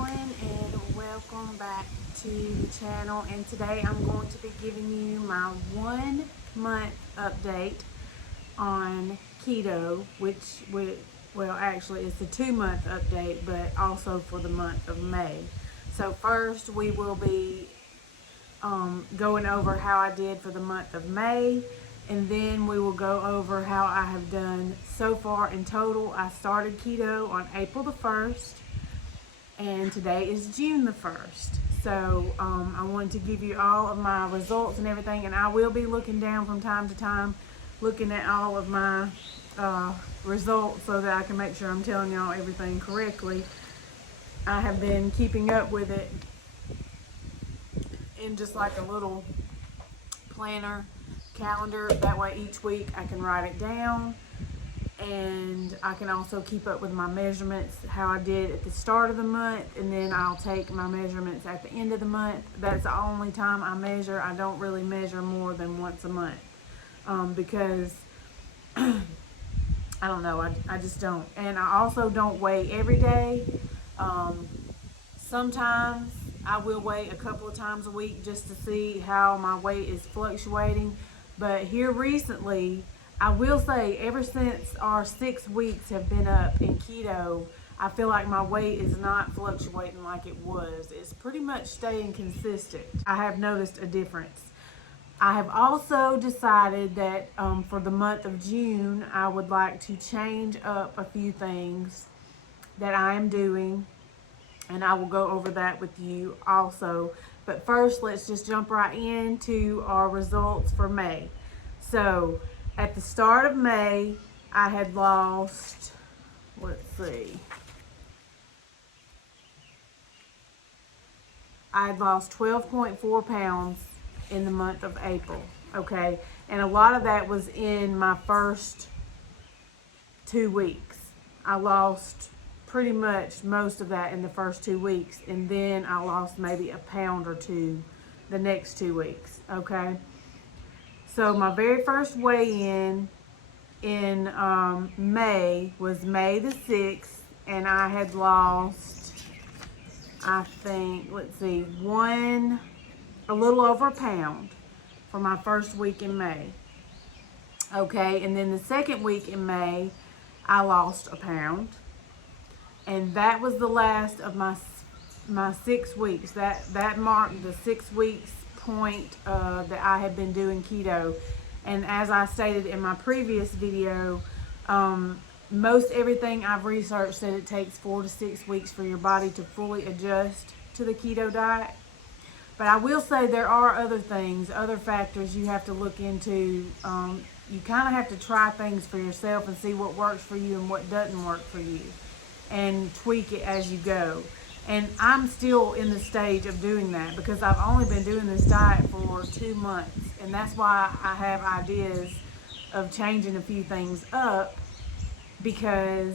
everyone, and welcome back to the channel. And today I'm going to be giving you my 1 month update on keto, well actually it's a 2 month update, but also for the month of May. So first we will be going over how I did for the month of May, and then we will go over how I have done so far in total. I started keto on April the 1st, and today is June the 1st. So I wanted to give you all of my results and everything, and I will be looking down from time to time, looking at all of my results so that I can make sure I'm telling y'all everything correctly. I have been keeping up with it in just like a little planner calendar. That way each week I can write it down, and I can also keep up with my measurements, how I did at the start of the month, and then I'll take my measurements at the end of the month. That's the only time I measure. I don't really measure more than once a month because I don't know, I just don't. And I also don't weigh every day. Sometimes I will weigh a couple of times a week just to see how my weight is fluctuating. But here recently, I will say ever since our 6 weeks have been up in keto, I feel like my weight is not fluctuating like it was. It's pretty much staying consistent. I have noticed a difference. I have also decided that for the month of June, I would like to change up a few things that I am doing, and I will go over that with you also. But first, let's just jump right into our results for May. So at the start of May, I had lost, I had lost 12.4 pounds in the month of April, okay? And a lot of that was in my first 2 weeks. I lost pretty much most of that in the first 2 weeks, and then I lost maybe a pound or two the next 2 weeks, okay? So my very first weigh-in in May was May the 6th, and I had lost, I think, a little over a pound for my first week in May. Okay, and then the second week in May, I lost a pound. And that was the last of my 6 weeks. That marked the 6 weeks point that I had been doing keto. And as I stated in my previous video, most everything I've researched said it takes 4 to 6 weeks for your body to fully adjust to the keto diet. But I will say there are other things, other factors you have to look into. You kind of have to try things for yourself and see what works for you and what doesn't work for you, and tweak it as you go. And I'm still in the stage of doing that because I've only been doing this diet for 2 months, and that's why I have ideas of changing a few things up, because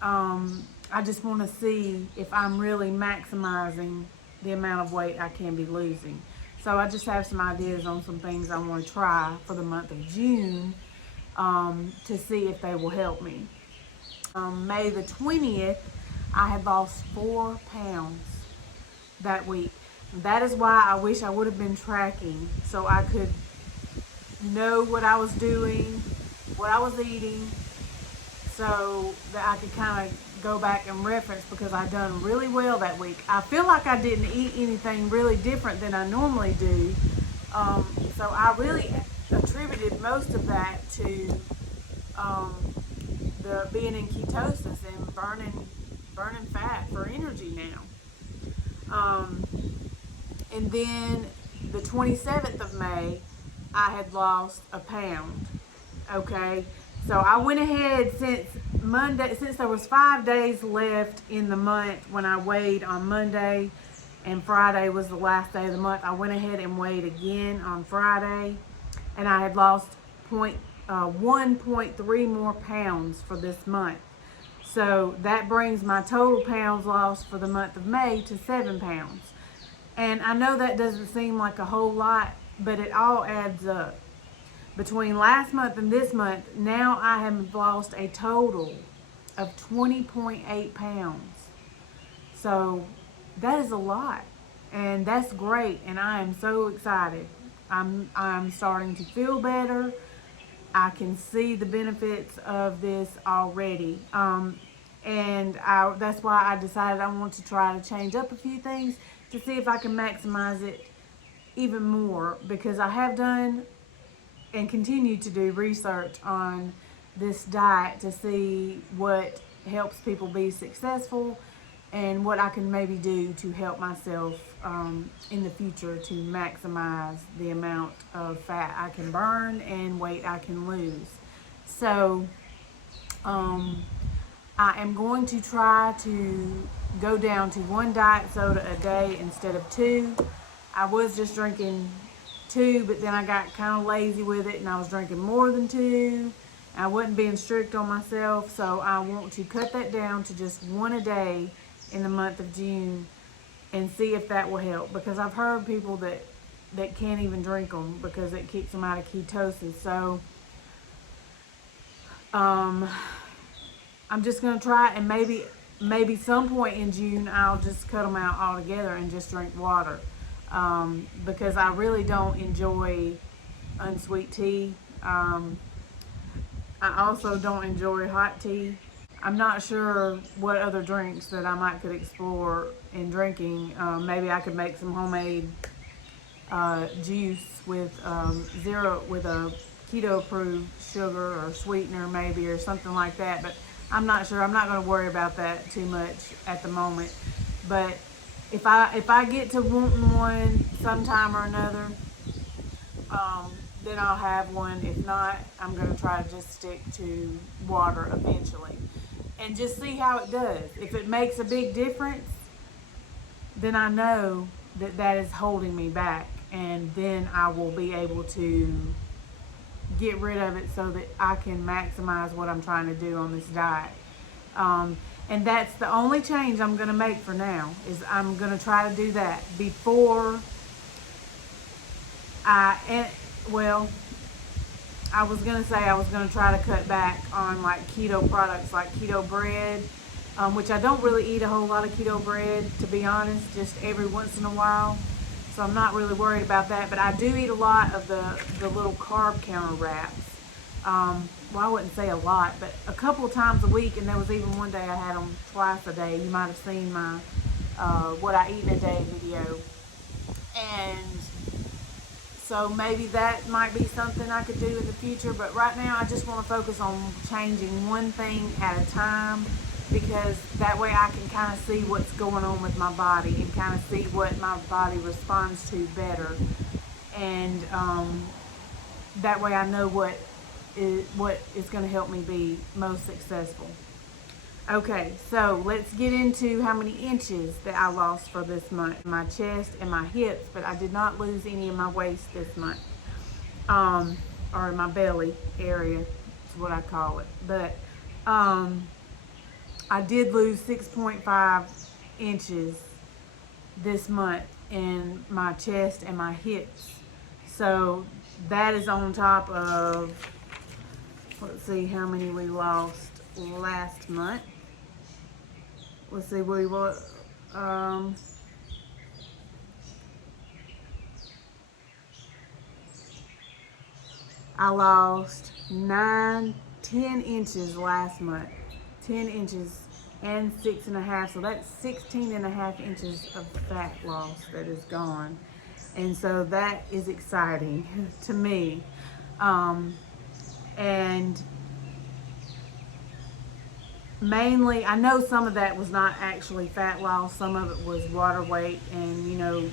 I just want to see if I'm really maximizing the amount of weight I can be losing. So I just have some ideas on some things I want to try for the month of June to see if they will help me. May the 20th, I had lost 4 pounds that week. That is why I wish I would have been tracking so I could know what I was doing, what I was eating, so that I could kind of go back and reference, because I done really well that week. I feel like I didn't eat anything really different than I normally do. So I really attributed most of that to the being in ketosis and burning fat for energy now. And then the 27th of May, I had lost a pound. Okay, so I went ahead since Monday, since there was 5 days left in the month when I weighed on Monday, and Friday was the last day of the month. I went ahead and weighed again on Friday, and I had lost 1.3 more pounds for this month. So that brings my total pounds lost for the month of May to 7 pounds. And I know that doesn't seem like a whole lot, but it all adds up. Between last month and this month, now I have lost a total of 20.8 pounds. So that is a lot, and that's great, and I am so excited. I'm starting to feel better. I can see the benefits of this already. And that's why I decided I want to try to change up a few things to see if I can maximize it even more, because I have done and continue to do research on this diet to see what helps people be successful and what I can maybe do to help myself in the future to maximize the amount of fat I can burn and weight I can lose. So I am going to try to go down to 1 diet soda a day instead of 2. I was just drinking 2, but then I got kind of lazy with it and I was drinking more than 2. I wasn't being strict on myself, so I want to cut that down to just 1 a day in the month of June and see if that will help, because I've heard people that can't even drink them because it kicks them out of ketosis. So I'm just going to try, and maybe some point in June I'll just cut them out altogether and just drink water, because I really don't enjoy unsweet tea. I also don't enjoy hot tea. I'm not sure what other drinks that I might could explore in drinking. Maybe I could make some homemade juice with with a keto approved sugar or sweetener maybe, or something like that, but I'm not sure. I'm not going to worry about that too much at the moment. But if I get to wanting one sometime or another, then I'll have one. If not, I'm going to try to just stick to water eventually and just see how it does. If it makes a big difference, then I know that that is holding me back, and then I will be able to get rid of it so that I can maximize what I'm trying to do on this diet. And that's the only change I'm going to make for now, is I'm going to try to do that before I was going to say I was going to try to cut back on like keto products like keto bread, which I don't really eat a whole lot of keto bread, to be honest, just every once in a while. So I'm not really worried about that, but I do eat a lot of the little carb counter wraps. Well, I wouldn't say a lot, but a couple of times a week, and there was even one day I had them twice a day. You might have seen my what I eat in a day video. And so maybe that might be something I could do in the future, but right now I just want to focus on changing one thing at a time, because that way I can kind of see what's going on with my body and kind of see what my body responds to better. And that way I know what is going to help me be most successful. Okay, so let's get into how many inches that I lost for this month. My chest and my hips, but I did not lose any of my waist this month. Or in my belly area is what I call it. But I did lose 6.5 inches this month in my chest and my hips. So that is on top of, let's see how many we lost last month. Let's see, we were, I lost 10 inches last month. 10 inches and 6.5, so that's 16.5 inches of fat loss that is gone. And so that is exciting to me. And mainly, I know some of that was not actually fat loss. Some of it was water weight and,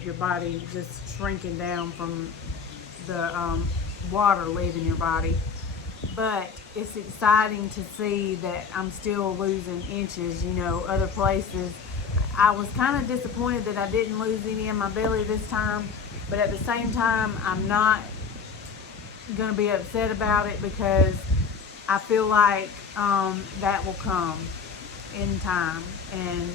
your body just shrinking down from the water leaving your body. But it's exciting to see that I'm still losing inches, other places. I was kind of disappointed that I didn't lose any in my belly this time, but at the same time, I'm not going to be upset about it, because I feel like that will come in time. And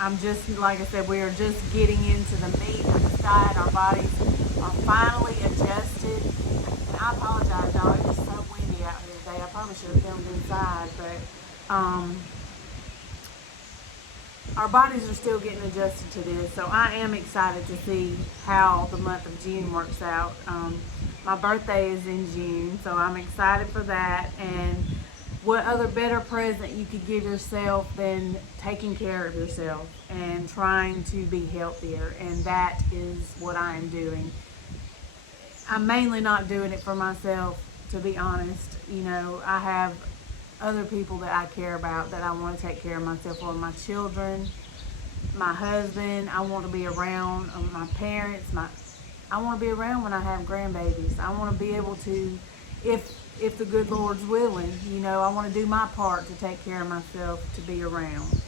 I'm just, like I said, we are just getting into the meat of this diet. Our bodies are finally adjusted. And I apologize, y'all. It is so windy out here today. I probably should have filmed inside, but our bodies are still getting adjusted to this. So I am excited to see how the month of June works out. My birthday is in June, so I'm excited for that. And what other better present you could give yourself than taking care of yourself and trying to be healthier? And that is what I am doing. I'm mainly not doing it for myself, to be honest. You know, I have other people that I care about, that I want to take care of myself for. My children, my husband. I want to be around my parents. I want to be around when I have grandbabies. I want to be able to, if the good Lord's willing, you know, I want to do my part to take care of myself, to be around.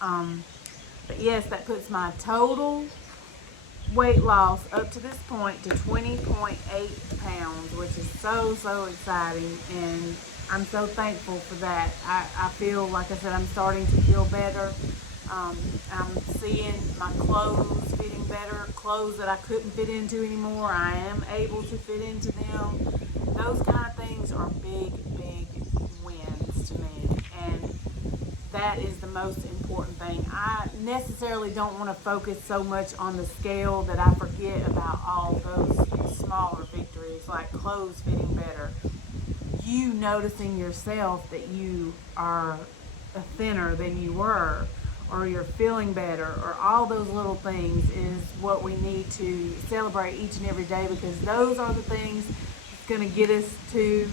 But yes, that puts my total weight loss up to this point to 20.8 pounds, which is so exciting, and I'm so thankful for that. I feel, like I said, I'm starting to feel better. I'm seeing my clothes fitting better, clothes that I couldn't fit into anymore, I am able to fit into them. Those kind of things are big wins to me, and that is the most important thing. I necessarily don't want to focus so much on the scale that I forget about all those smaller victories, like clothes fitting better, you noticing yourself that you are thinner than you were, or you're feeling better, or all those little things is what we need to celebrate each and every day, because those are the things that's going to get us to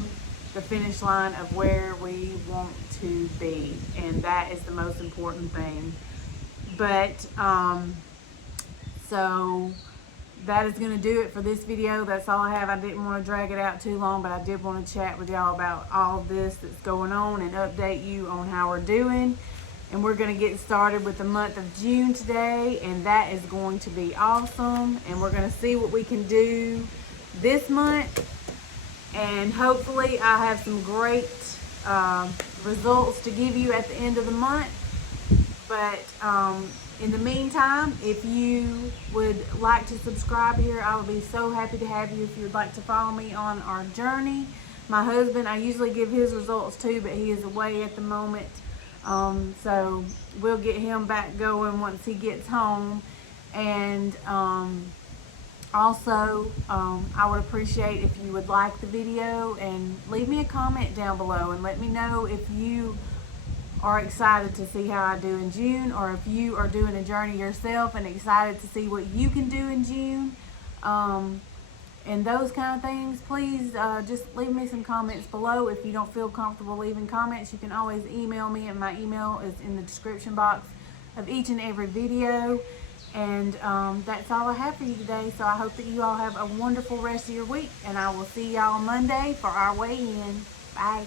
the finish line of where we want to be, and that is the most important thing. But so that is going to do it for this video. That's all I have. I didn't want to drag it out too long, but I did want to chat with y'all about all of this that's going on and update you on how we're doing. And we're going to get started with the month of June today, and that is going to be awesome. And we're going to see what we can do this month, and hopefully I have some great results to give you at the end of the month. But in the meantime, if you would like to subscribe here, I would be so happy to have you. If you'd like to follow me on our journey, my husband, I usually give his results too, but he is away at the moment. So we'll get him back going once he gets home. And also, I would appreciate if you would like the video and leave me a comment down below and let me know if you are excited to see how I do in June, or if you are doing a journey yourself and excited to see what you can do in June. And those kind of things, please just leave me some comments below. If you don't feel comfortable leaving comments, you can always email me, and my email is in the description box of each and every video. And that's all I have for you today. So I hope that you all have a wonderful rest of your week, and I will see y'all Monday for our weigh-in. Bye.